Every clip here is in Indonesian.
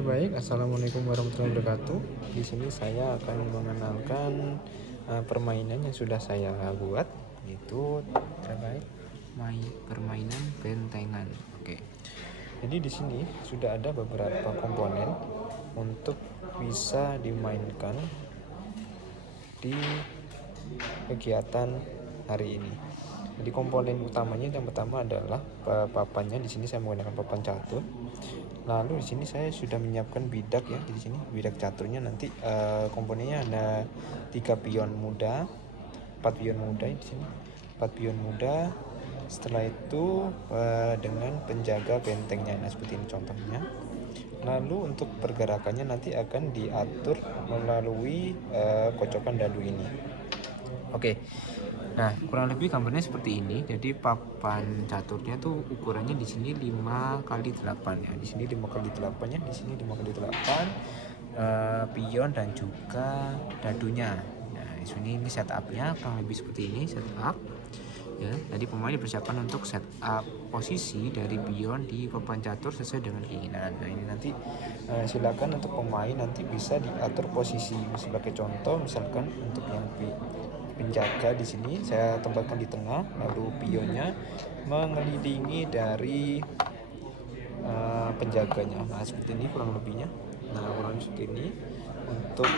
Baik, assalamualaikum warahmatullahi wabarakatuh. Di sini saya akan mengenalkan permainan yang sudah saya buat, yaitu terkait permainan bentengan. Oke. Jadi di sini sudah ada beberapa komponen untuk bisa dimainkan di kegiatan hari ini. Jadi komponen utamanya yang pertama adalah papannya. Di sini saya menggunakan papan catur. Lalu di sini saya sudah menyiapkan bidak ya. Di sini bidak caturnya nanti komponennya ada 3 pion muda, 4 pion muda di sini. 4 pion muda. Setelah itu dengan penjaga bentengnya. Nah, seperti ini contohnya. Lalu untuk pergerakannya nanti akan diatur melalui kocokan dadu ini. Oke. Nah, kurang lebih gambarnya seperti ini. Jadi papan caturnya tuh ukurannya di sini 5x8 ya. Di sini 5x8 ya, di sini 5x8 pion dan juga dadunya. Nah, di sini ini setupnya kurang lebih seperti ini setup. Ya, jadi pemain dipersiapkan untuk setup posisi dari pion di papan catur sesuai dengan keinginan. Nah, ini nanti silakan untuk pemain nanti bisa diatur posisi. Sebagai contoh, misalkan untuk yang penjaga di sini saya tempatkan di tengah, lalu pionnya mengelilingi dari penjaganya. Nah, seperti ini kurang lebihnya. Nah, kurang lebih seperti ini untuk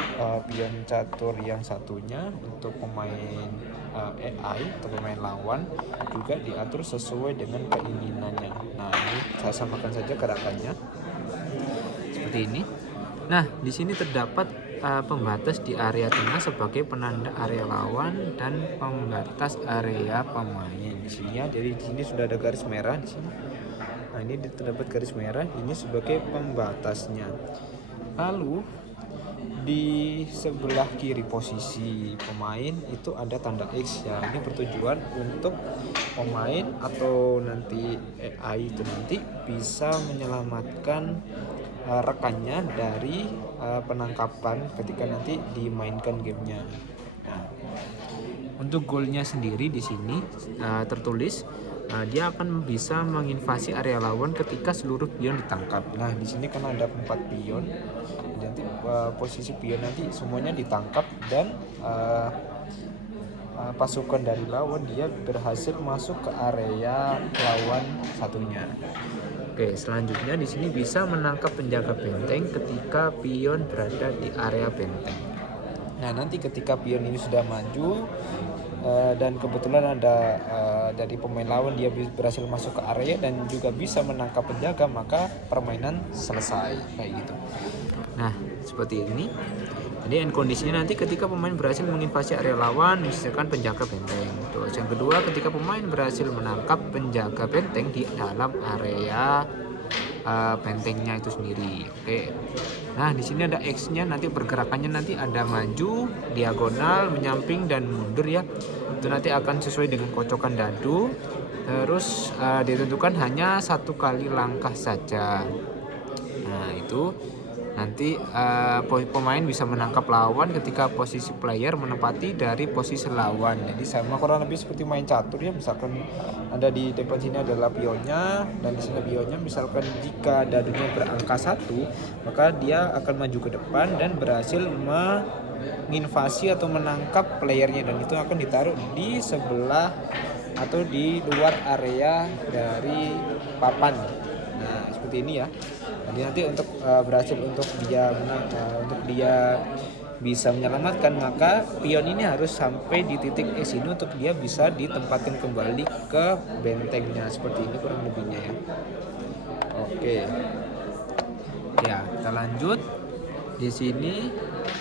pion catur yang satunya. Untuk pemain AI atau pemain lawan juga diatur sesuai dengan keinginannya. Nah, ini saya samakan saja gerakannya seperti ini. Nah, di sini terdapat pembatas di area tengah sebagai penanda area lawan dan pembatas area pemain di sini ya. Jadi di sini sudah ada garis merah di sini. Nah, ini terdapat garis merah, ini sebagai pembatasnya. Lalu di sebelah kiri posisi pemain itu ada tanda X ya. Ini bertujuan untuk pemain atau nanti AI itu nanti bisa menyelamatkan rekannya dari penangkapan ketika nanti dimainkan gamenya. Nah, untuk goalnya sendiri di sini tertulis dia akan bisa menginvasi area lawan ketika seluruh pion ditangkap. Nah, di sini kan ada 4 pion. Nanti posisi pion nanti semuanya ditangkap dan pasukan dari lawan dia berhasil masuk ke area lawan satunya. Oke, selanjutnya di sini bisa menangkap penjaga benteng ketika pion berada di area benteng. Nah, nanti ketika pion ini sudah maju dan kebetulan ada dari pemain lawan dia berhasil masuk ke area dan juga bisa menangkap penjaga, maka permainan selesai kayak gitu. Nah, seperti ini. Jadi end kondisinya nanti ketika pemain berhasil menginvasi area lawan, misalkan penjaga benteng. Terus yang kedua, ketika pemain berhasil menangkap penjaga benteng di dalam area bentengnya itu sendiri. Oke. Nah, di sini ada X-nya, nanti pergerakannya nanti ada maju, diagonal, menyamping dan mundur ya. Itu nanti akan sesuai dengan kocokan dadu. Terus ditentukan hanya 1 kali langkah saja. Nah, itu nanti pemain bisa menangkap lawan ketika posisi player menempati dari posisi lawan. Jadi sama kurang lebih seperti main catur ya. Misalkan ada di depan sini adalah pionnya dan di sini pionnya. Misalkan jika dadunya berangka 1, maka dia akan maju ke depan dan berhasil menginvasi atau menangkap playernya, dan itu akan ditaruh di sebelah atau di luar area dari papan. Nah, seperti ini ya. Jadi nanti untuk berhasil untuk dia untuk dia bisa menyelamatkan, maka pion ini harus sampai di titik X ini untuk dia bisa ditempatkan kembali ke bentengnya. Seperti ini kurang lebihnya ya. Oke. Ya, kita lanjut di sini.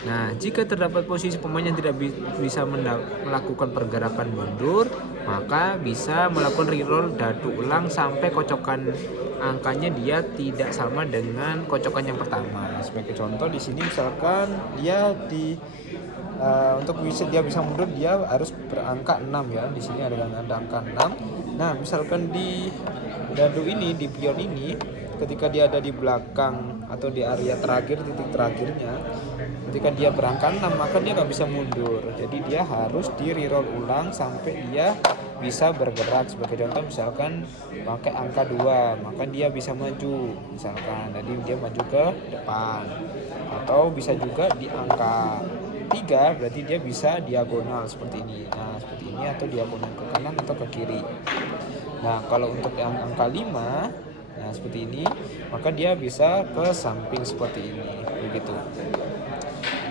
Nah, jika terdapat posisi pemain yang tidak bisa melakukan pergerakan mundur, maka bisa melakukan reroll dadu ulang sampai kocokan angkanya dia tidak sama dengan kocokan yang pertama. Sebagai contoh di sini misalkan dia untuk dia bisa mundur dia harus berangka 6 ya. Di sini ada angka 6. Nah, misalkan di dadu ini, di pion ini ketika dia ada di belakang atau di area terakhir, titik terakhirnya, ketika dia berangka 6 maka dia nggak bisa mundur. Jadi dia harus di reroll ulang sampai dia bisa bergerak. Sebagai contoh misalkan pakai angka 2 maka dia bisa maju misalkan, jadi dia maju ke depan. Atau bisa juga di angka 3 berarti dia bisa diagonal seperti ini. Nah seperti ini, atau diagonal ke kanan atau ke kiri. Nah kalau untuk yang angka 5, nah seperti ini, maka dia bisa ke samping seperti ini, begitu.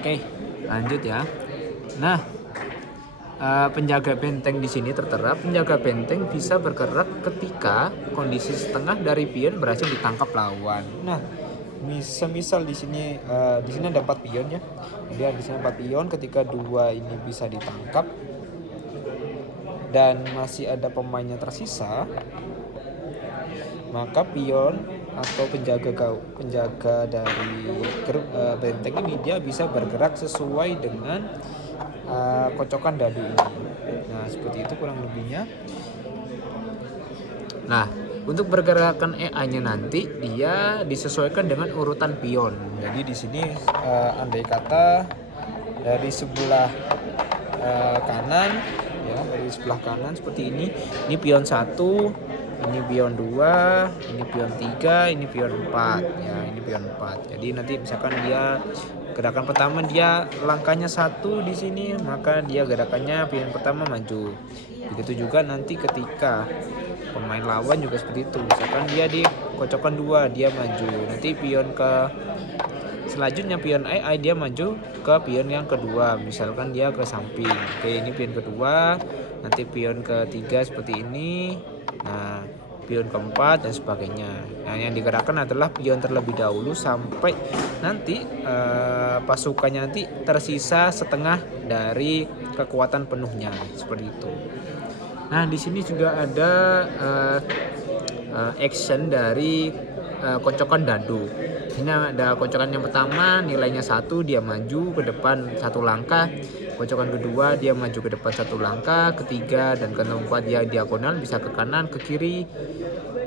Oke, lanjut ya. Nah, penjaga benteng di sini tertera penjaga benteng bisa bergerak ketika kondisi setengah dari pion berhasil ditangkap lawan. Nah, semisal di sini ada 4 pion ya. Kemudian di sini 4 pion, ketika 2 ini bisa ditangkap dan masih ada pemainnya tersisa, maka pion atau penjaga dari benteng ini dia bisa bergerak sesuai dengan kocokan dadu ini. Nah seperti itu kurang lebihnya. Nah untuk pergerakan EA-nya nanti dia disesuaikan dengan urutan pion. Jadi di sini andai kata dari sebelah kanan ya, dari sebelah kanan seperti ini pion 1, ini pion 2, ini pion 3, ini pion 4 ya, ini pion 4. Jadi nanti misalkan dia gerakan pertama dia langkahnya 1 di sini, maka dia gerakannya pion pertama maju. Begitu juga nanti ketika pemain lawan juga seperti itu. Misalkan dia di kocokan 2 dia maju. Nanti pion ke selanjutnya pion AI dia maju ke pion yang kedua. Misalkan dia ke samping. Oke, ini pion kedua. Nanti pion ketiga seperti ini. Nah, pion keempat dan sebagainya. Nah, yang digerakkan adalah pion terlebih dahulu sampai nanti pasukannya nanti tersisa setengah dari kekuatan penuhnya seperti itu. Nah, di sini juga ada action dari kocokan dadu. Ini ada kocokan yang pertama nilainya 1, dia maju ke depan 1 langkah. Kocokan kedua dia maju ke depan 1 langkah, ketiga dan keempat dia diagonal bisa ke kanan ke kiri.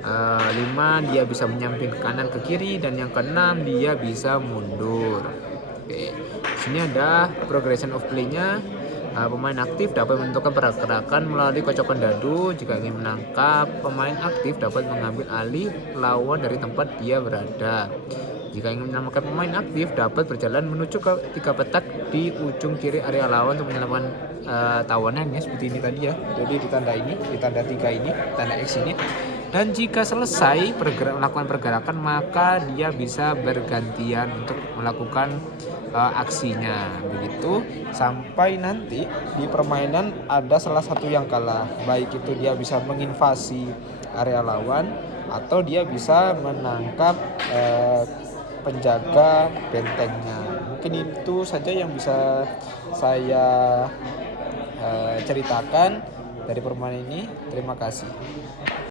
5 dia bisa menyamping ke kanan ke kiri, dan yang keenam dia bisa mundur. Oke. Sini ada progression of play-nya. Pemain aktif dapat menentukan pergerakan melalui kocokan dadu. Jika ingin menangkap, pemain aktif dapat mengambil alih lawan dari tempat dia berada. Jika ingin menyelamatkan pemain aktif dapat berjalan menuju ke 3 petak di ujung kiri area lawan untuk menyelamatkan tawanan ya, seperti ini tadi ya. Jadi di tanda ini, di tanda 3 ini, tanda X ini. Dan jika selesai melakukan pergerakan, maka dia bisa bergantian untuk melakukan aksinya, begitu sampai nanti di permainan ada salah satu yang kalah, baik itu dia bisa menginvasi area lawan atau dia bisa menangkap penjaga bentengnya. Mungkin itu saja yang bisa saya ceritakan dari permainan ini. Terima kasih.